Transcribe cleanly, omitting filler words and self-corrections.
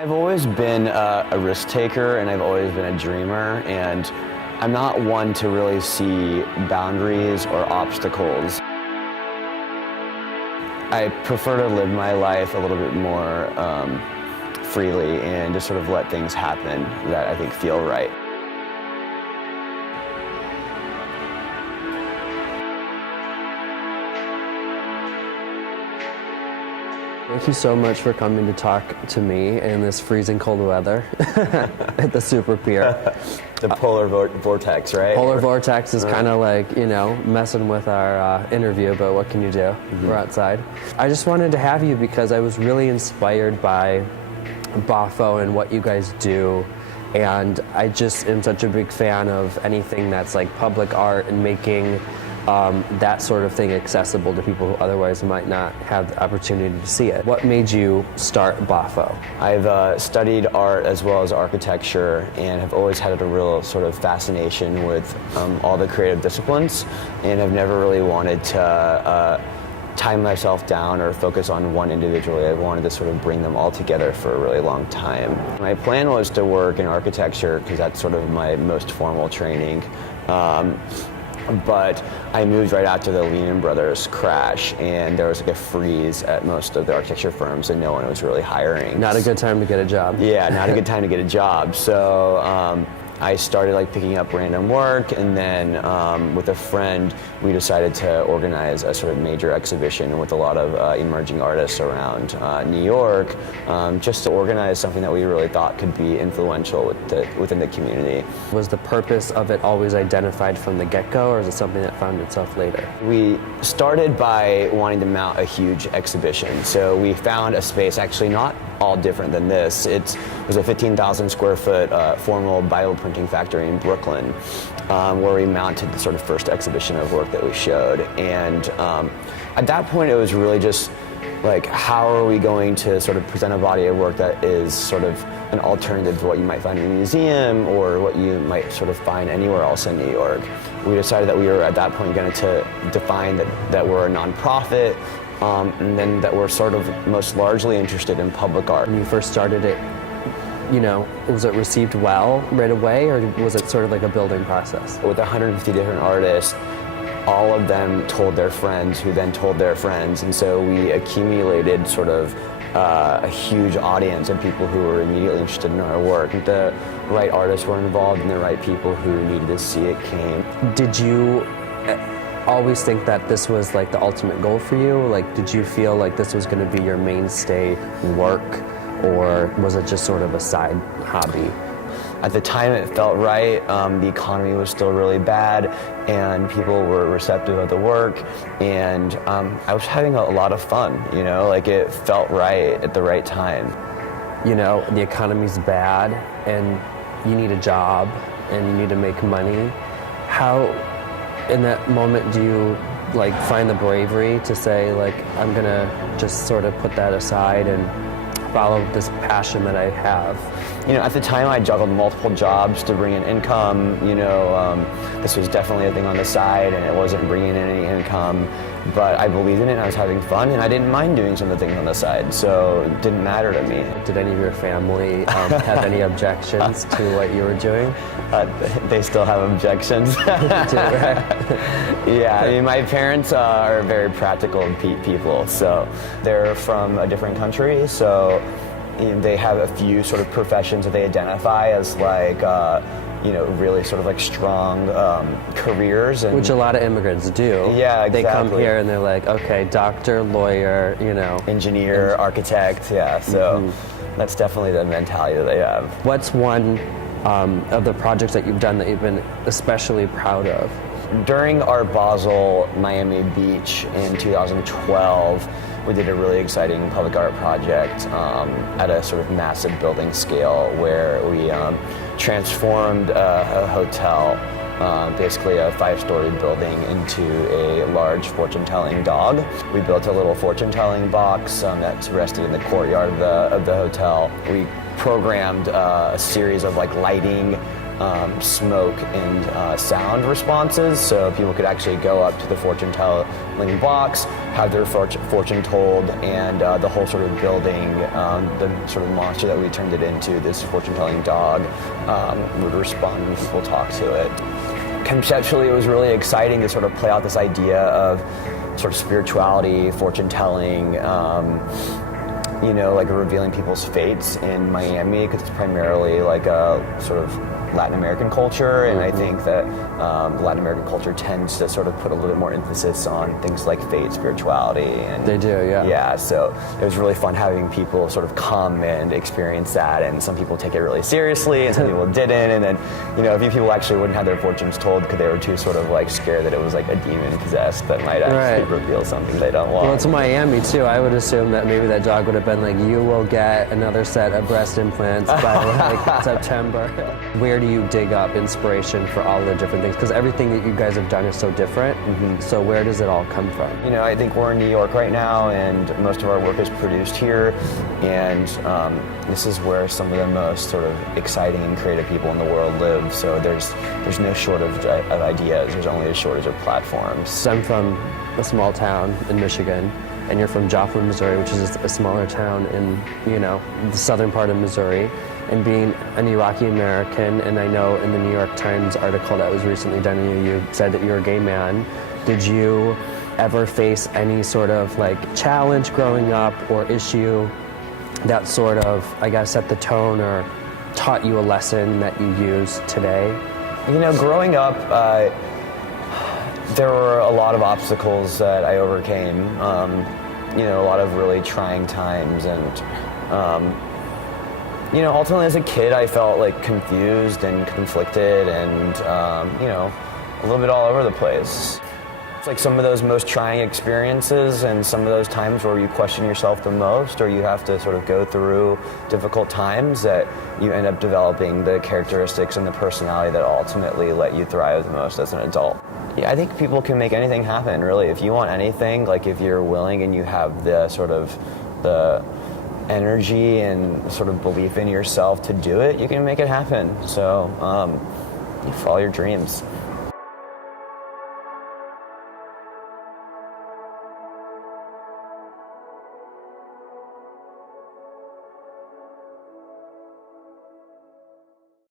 I've always been a risk taker, and I've always been a dreamer, and I'm not one to really see boundaries or obstacles. I prefer to live my life a little bit more freely and just sort of let things happen that I think feel right. Thank you so much for coming to talk to me in this freezing cold weather at the Superpier. The polar vortex, right? Polar vortex is kind of like, you know, messing with our interview, but what can you do? We're outside. I just wanted to have you because I was really inspired by Bafo and what you guys do, and I just am such a big fan of anything that's like public art and making that sort of thing accessible to people who otherwise might not have the opportunity to see it. What made you start Bafo? I've studied art as well as architecture and have always had a real sort of fascination with all the creative disciplines, and have never really wanted to tie myself down or focus on one individually. I wanted to sort of bring them all together for a really long time. My plan was to work in architecture because that's sort of my most formal training. But I moved right after the Lehman Brothers crash, and there was like a freeze at most of the architecture firms, and no one was really hiring. Not a good time to get a job. Yeah, not a good time to get a job. So I started like picking up random work, and then with a friend, we decided to organize a sort of major exhibition with a lot of emerging artists around New York, just to organize something that we really thought could be influential within the community. Was the purpose of it always identified from the get-go, or is it something that found itself later? We started by wanting to mount a huge exhibition. So we found a space, actually not all different than this. It was a 15,000 square foot formal Bible printing factory in Brooklyn, where we mounted the sort of first exhibition of work that we showed. And at that point, it was really just like, how are we going to sort of present a body of work that is sort of an alternative to what you might find in a museum or what you might sort of find anywhere else in New York. We decided that we were at that point going to define that we're a nonprofit, and then that we're sort of most largely interested in public art. When you first started it, you know, was it received well right away, or was it sort of like a building process? With 150 different artists, all of them told their friends, who then told their friends, and so we accumulated sort of a huge audience of people who were immediately interested in our work. The right artists were involved, and the right people who needed to see it came. Did you always think that this was like the ultimate goal for you? Like, did you feel like this was going to be your mainstay work, or was it just sort of a side hobby? At the time, it felt right. The economy was still really bad, and people were receptive of the work, and I was having a lot of fun, you know, like it felt right at the right time. You know, the economy's bad, and you need a job, and you need to make money. How, in that moment, do you like find the bravery to say, like, I'm gonna just sort of put that aside and follow this passion that I have? You know, at the time I juggled multiple jobs to bring in income. You know, this was definitely a thing on the side, and it wasn't bringing in any income, but I believed in it, and I was having fun, and I didn't mind doing some of the things on the side, so it didn't matter to me. Did any of your family have any objections to what you were doing? They still have objections. Yeah, I mean, my parents are very practical people, so they're from a different country, so they have a few sort of professions that they identify as like, you know, really sort of like strong careers. And which a lot of immigrants do. Yeah, exactly. They come here and they're like, okay, doctor, lawyer, you know. Engineer, architect, yeah, so that's definitely the mentality that they have. What's one of the projects that you've done that you've been especially proud of? During our Basel, Miami Beach in 2012, we did a really exciting public art project at a sort of massive building scale where we transformed a hotel, basically a 5-story building, into a large fortune-telling dog. We built a little fortune-telling box that's rested in the courtyard of the hotel. We programmed a series of like lighting smoke and sound responses, so people could actually go up to the fortune-telling box, have their fortune told, and the whole sort of building, the sort of monster that we turned it into, this fortune-telling dog, would respond when people talk to it. Conceptually, it was really exciting to sort of play out this idea of sort of spirituality, fortune-telling, like revealing people's fates in Miami, because it's primarily like a sort of Latin American culture, and I think that Latin American culture tends to sort of put a little bit more emphasis on things like fate, spirituality. And they do, yeah. Yeah, so it was really fun having people sort of come and experience that, and some people take it really seriously, and some people didn't, and then, a few people actually wouldn't have their fortunes told because they were too sort of like scared that it was like a demon possessed that might actually reveal something they don't want. Well, it's Miami too. I would assume that maybe that dog would have been like, you will get another set of breast implants by like September. Where do you dig up inspiration for all the different things? Because everything that you guys have done is so different. Mm-hmm. So where does it all come from? I think we're in New York right now, and most of our work is produced here, and this is where some of the most sort of exciting and creative people in the world live. So there's no shortage of ideas. There's only a shortage of platforms. I'm from a small town in Michigan, and you're from Joplin, Missouri, which is a smaller town in, the southern part of Missouri. And being an Iraqi American, and I know in the New York Times article that was recently done on you said that you're a gay man. Did you ever face any sort of like challenge growing up or issue that sort of, set the tone or taught you a lesson that you use today? Growing up, there were a lot of obstacles that I overcame. A lot of really trying times, and ultimately as a kid I felt like confused and conflicted and, a little bit all over the place. It's like some of those most trying experiences and some of those times where you question yourself the most, or you have to sort of go through difficult times, that you end up developing the characteristics and the personality that ultimately let you thrive the most as an adult. Yeah, I think people can make anything happen, really. If you want anything, like if you're willing and you have the sort of the energy and sort of belief in yourself to do it, you can make it happen. So you follow your dreams.